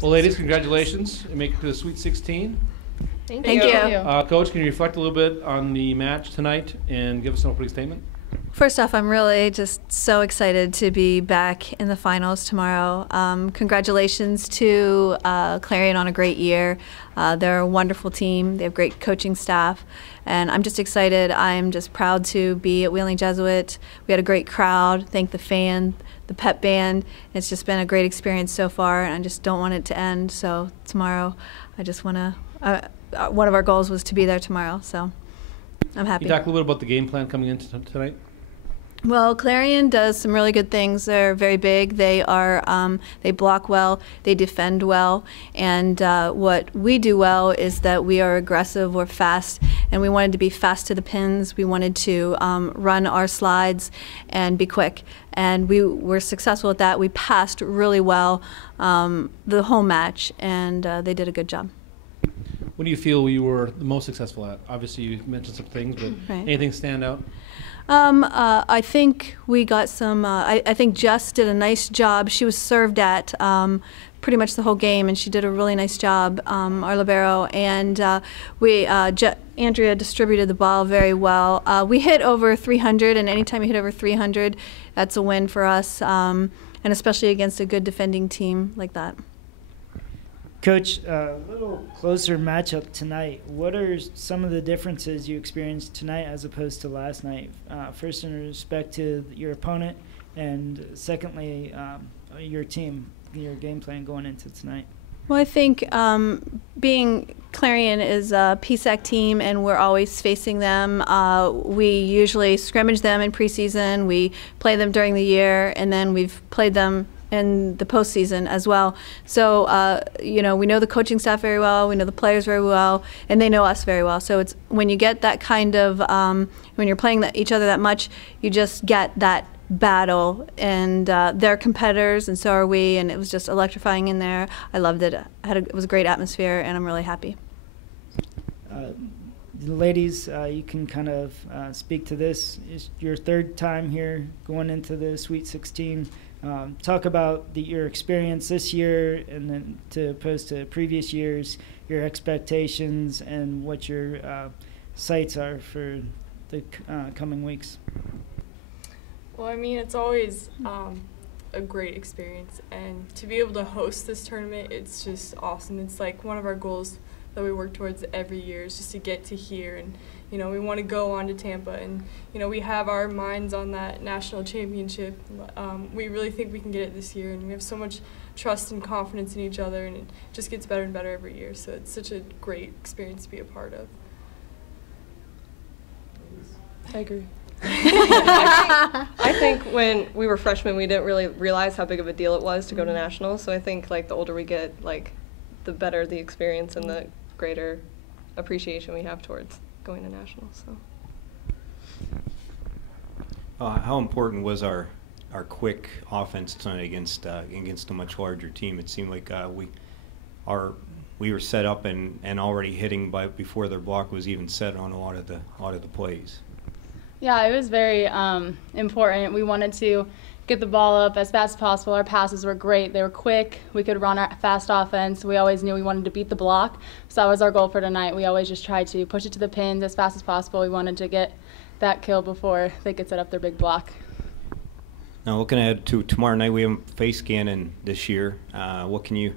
Well, ladies, congratulations. You make it to the Sweet 16. Thank you. Coach, can you reflect a little bit on the match tonight and give us an opening statement? First off, I'm really just so excited to be back in the finals tomorrow. Congratulations to Clarion on a great year. They're a wonderful team. They have great coaching staff. And I'm just excited. I'm just proud to be at Wheeling Jesuit. We had a great crowd. Thank the fan, the pep band. It's just been a great experience so far, and I just don't want it to end. So tomorrow, I just want to, one of our goals was to be there tomorrow, so I'm happy. Can you talk a little bit about the game plan coming into tonight? Well, Clarion does some really good things. They're very big. They are they block well. They defend well. And what we do well is that we are aggressive. We're fast, and we wanted to be fast to the pins. We wanted to run our slides and be quick. And we were successful at that. We passed really well the whole match, and they did a good job. What do you feel you were the most successful at? Obviously, you mentioned some things, but Right. anything stand out? I think we got some, I think Jess did a nice job. She was served at pretty much the whole game, and she did a really nice job, our libero. And Andrea distributed the ball very well. We hit over 300, and anytime you hit over 300, that's a win for us, and especially against a good defending team like that. Coach, a little closer matchup tonight. What are some of the differences you experienced tonight as opposed to last night? First, in respect to your opponent, and secondly, your team, your game plan going into tonight. Well, I think being Clarion is a PSAC team, and we're always facing them. We usually scrimmage them in preseason. We play them during the year, and then we've played them in the postseason as well. So, you know, we know the coaching staff very well, we know the players very well, and they know us very well. So it's when you get that kind of, when you're playing each other that much, you just get that battle, and they're competitors, and so are we, and it was just electrifying in there. I loved it. It was a great atmosphere, and I'm really happy. Ladies, you can kind of speak to this. It's your third time here going into the Sweet 16. Talk about your experience this year, and then to opposed to previous years, your expectations and what your sights are for the coming weeks. Well, I mean, it's always a great experience, and to be able to host this tournament, it's just awesome. It's like one of our goals that we work towards every year is just to get to here, and you know, we want to go on to Tampa, and you know, we have our minds on that national championship. We really think we can get it this year, and we have so much trust and confidence in each other, and it just gets better and better every year. So it's such a great experience to be a part of. I agree. I think when we were freshmen, we didn't really realize how big of a deal it was to go to nationals. So I think like the older we get, like the better the experience and the greater appreciation we have towards going to nationals. So. How important was our quick offense tonight against a much larger team? It seemed like we were set up and already hitting before their block was even set on a lot of the plays. Yeah, it was very important. We wanted to get the ball up as fast as possible. Our passes were great. They were quick. We could run our fast offense. We always knew we wanted to beat the block. So that was our goal for tonight. We always just tried to push it to the pins as fast as possible. We wanted to get that kill before they could set up their big block. Now, looking ahead to tomorrow night, we haven't faced Gannon this year. What can you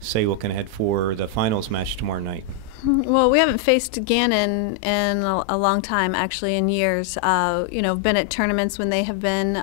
say looking ahead for the finals match tomorrow night? Well, we haven't faced Gannon in a long time, actually, in years. You know, been at tournaments when they have been,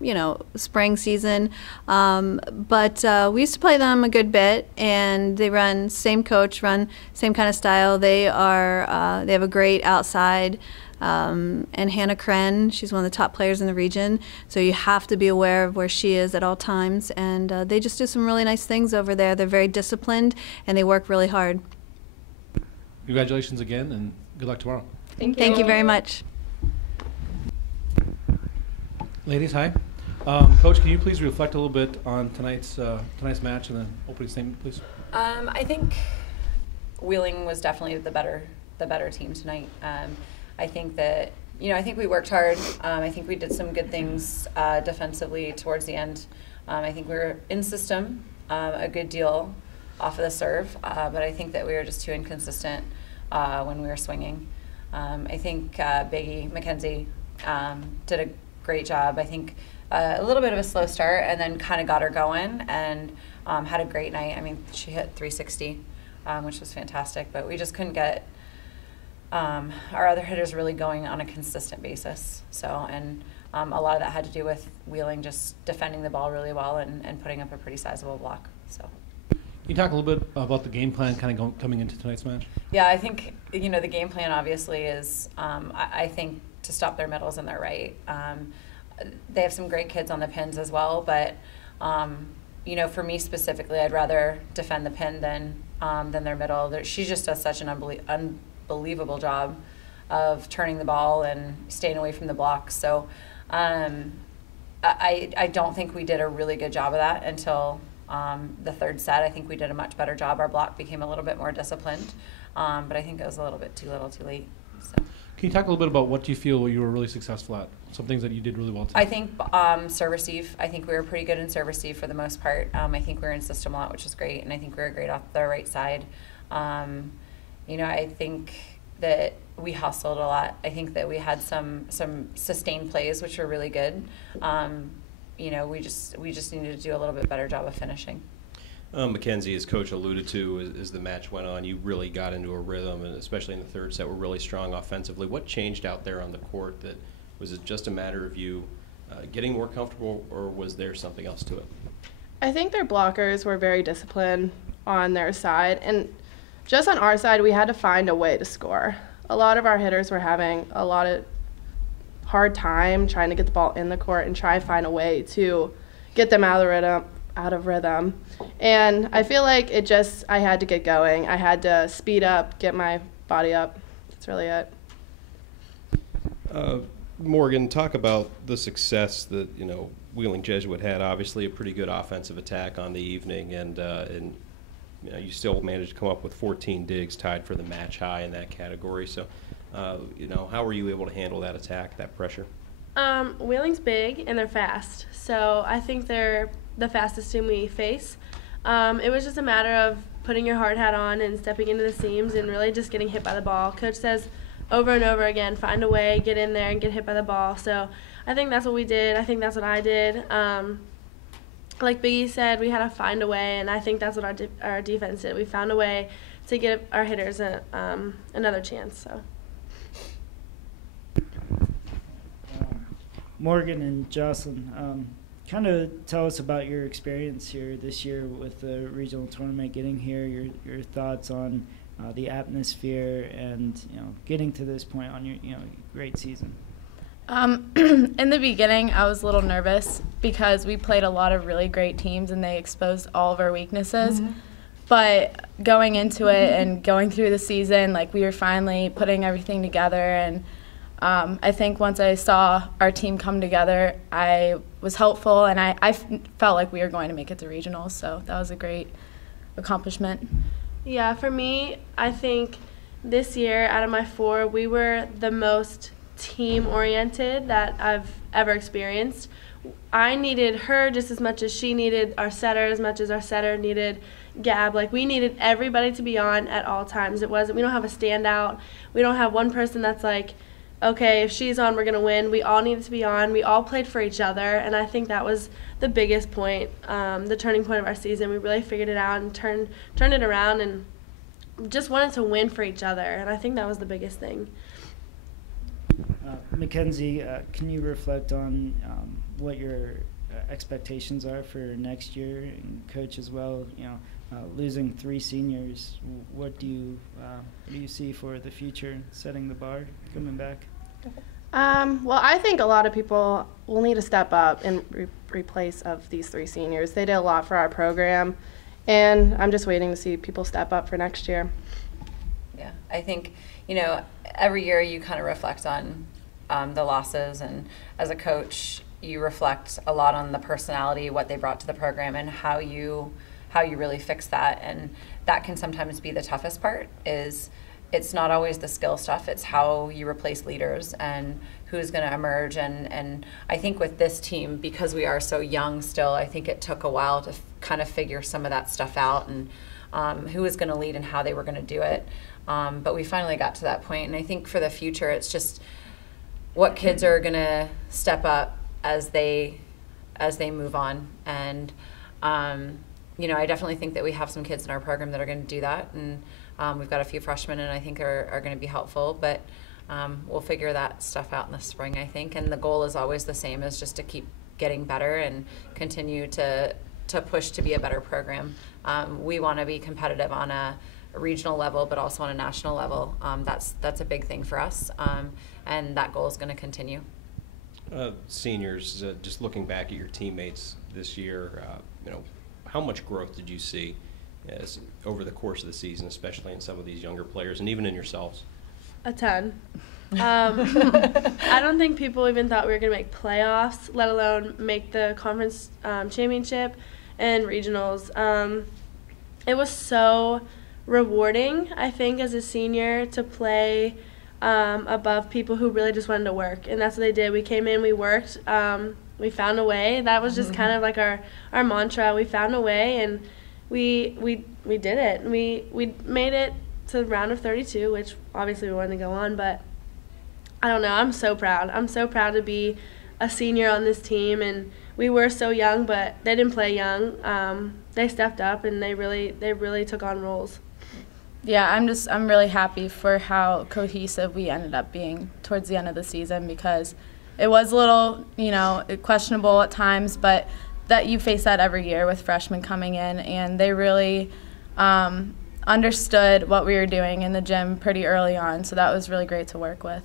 you know, spring season. But we used to play them a good bit, and they run same coach, run same kind of style. They are they have a great outside. And Hannah Kren, she's one of the top players in the region, so you have to be aware of where she is at all times. And they just do some really nice things over there. They're very disciplined, and they work really hard. Congratulations again, and good luck tomorrow. Thank you very much. Ladies, hi. Coach, can you please reflect a little bit on tonight's match and then opening statement, please? I think Wheeling was definitely the better team tonight. I think that, you know, I think we worked hard. I think we did some good things defensively towards the end. I think we were in system a good deal. off of the serve, but I think that we were just too inconsistent when we were swinging. I think Biggie Mackenzie did a great job. I think a little bit of a slow start and then kind of got her going and had a great night. I mean, she hit 360, which was fantastic, but we just couldn't get our other hitters really going on a consistent basis. So, and a lot of that had to do with Wheeling just defending the ball really well and putting up a pretty sizable block. So. Can you talk a little bit about the game plan kind of coming into tonight's match? Yeah, I think, you know, the game plan obviously is, I think, to stop their middles and their right. They have some great kids on the pins as well, but, you know, for me specifically, I'd rather defend the pin than their middle. She just does such an unbelievable job of turning the ball and staying away from the blocks. So I don't think we did a really good job of that until the third set. I think we did a much better job. Our block became a little bit more disciplined, but I think it was a little bit too little too late. So. Can you talk a little bit about what you feel you were really successful at? Some things that you did really well today. I think serve receive. I think we were pretty good in serve receive for the most part. I think we were in system a lot, which is great, and I think we were great off the right side. You know, I think that we hustled a lot. I think that we had some sustained plays, which were really good. You know, we just needed to do a little bit better job of finishing. Mackenzie, as Coach alluded to, as the match went on, you really got into a rhythm, and especially in the third set, were really strong offensively. What changed out there on the court? Was it just a matter of you getting more comfortable, or was there something else to it? I think their blockers were very disciplined on their side, and just on our side, we had to find a way to score. A lot of our hitters were having a lot of hard time trying to get the ball in the court and try to find a way to get them out of rhythm. And I feel like I had to get going. I had to speed up, get my body up. That's really it. Morgan, talk about the success that, you know, Wheeling Jesuit had. Obviously a pretty good offensive attack on the evening, and you know, you still managed to come up with 14 digs, tied for the match high in that category. So, you know, how were you able to handle that attack, that pressure? Wheeling's big and they're fast, so I think they're the fastest team we face. It was just a matter of putting your hard hat on and stepping into the seams and really just getting hit by the ball. Coach says over and over again, find a way, get in there and get hit by the ball. So I think that's what we did. I think that's what I did. Like Biggie said, we had to find a way, and I think that's what our defense did. We found a way to give our hitters another chance. So. Morgan and Jocelyn, kind of tell us about your experience here this year with the regional tournament, getting here, your thoughts on the atmosphere and, you know, getting to this point on your, you know, great season. In the beginning, I was a little nervous because we played a lot of really great teams and they exposed all of our weaknesses. Mm-hmm. But going into it and going through the season, like, we were finally putting everything together, and I think once I saw our team come together, I was hopeful, and I felt like we were going to make it to regionals, so that was a great accomplishment. Yeah, for me, I think this year, out of my four, we were the most team-oriented that I've ever experienced. I needed her just as much as she needed our setter, as much as our setter needed Gab. Like, we needed everybody to be on at all times. We don't have a standout. We don't have one person that's like, okay, if she's on, we're going to win. We all needed to be on. We all played for each other, and I think that was the biggest point, the turning point of our season. We really figured it out and turned it around and just wanted to win for each other, and I think that was the biggest thing. Mackenzie, can you reflect on what your expectations are for next year, and Coach as well? You know, losing 3 seniors, what do you see for the future, setting the bar, coming back? Well, I think a lot of people will need to step up in replace of these 3 seniors. They did a lot for our program, and I'm just waiting to see people step up for next year. Yeah, I think, you know, every year you kind of reflect on the losses, and as a coach, you reflect a lot on the personality, what they brought to the program, and how you really fix that. And that can sometimes be the toughest part. Is it's not always the skill stuff, it's how you replace leaders and who's going to emerge. And I think with this team, because we are so young still, I think it took a while to kind of figure some of that stuff out. And who was going to lead and how they were going to do it. But we finally got to that point, and I think for the future, it's just what kids are going to step up as they move on. And you know, I definitely think that we have some kids in our program that are going to do that, and we've got a few freshmen, and I think are going to be helpful. But we'll figure that stuff out in the spring, I think. And the goal is always the same, is just to keep getting better and continue to push to be a better program. We want to be competitive on a regional level, but also on a national level. That's a big thing for us, and that goal is going to continue. Seniors, just looking back at your teammates this year, you know, how much growth did you see over the course of the season, especially in some of these younger players and even in yourselves? A ton. I don't think people even thought we were going to make playoffs, let alone make the conference championship and regionals. It was so rewarding, I think, as a senior to play above people who really just wanted to work, and that's what they did. We came in, we worked, we found a way. That was just kind of like our mantra. We found a way, and we did it. We made it to the round of 32, which obviously we wanted to go on, but I don't know. I'm so proud. I'm so proud to be a senior on this team, and we were so young, but they didn't play young. They stepped up, and they really took on roles. Yeah, I'm really happy for how cohesive we ended up being towards the end of the season, because it was a little, you know, questionable at times, but that you face that every year with freshmen coming in, and they really understood what we were doing in the gym pretty early on, so that was really great to work with.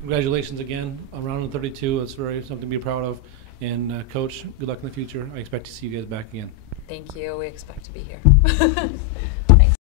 Congratulations again on round of 32. It's something to be proud of. And Coach, good luck in the future. I expect to see you guys back again. Thank you. We expect to be here.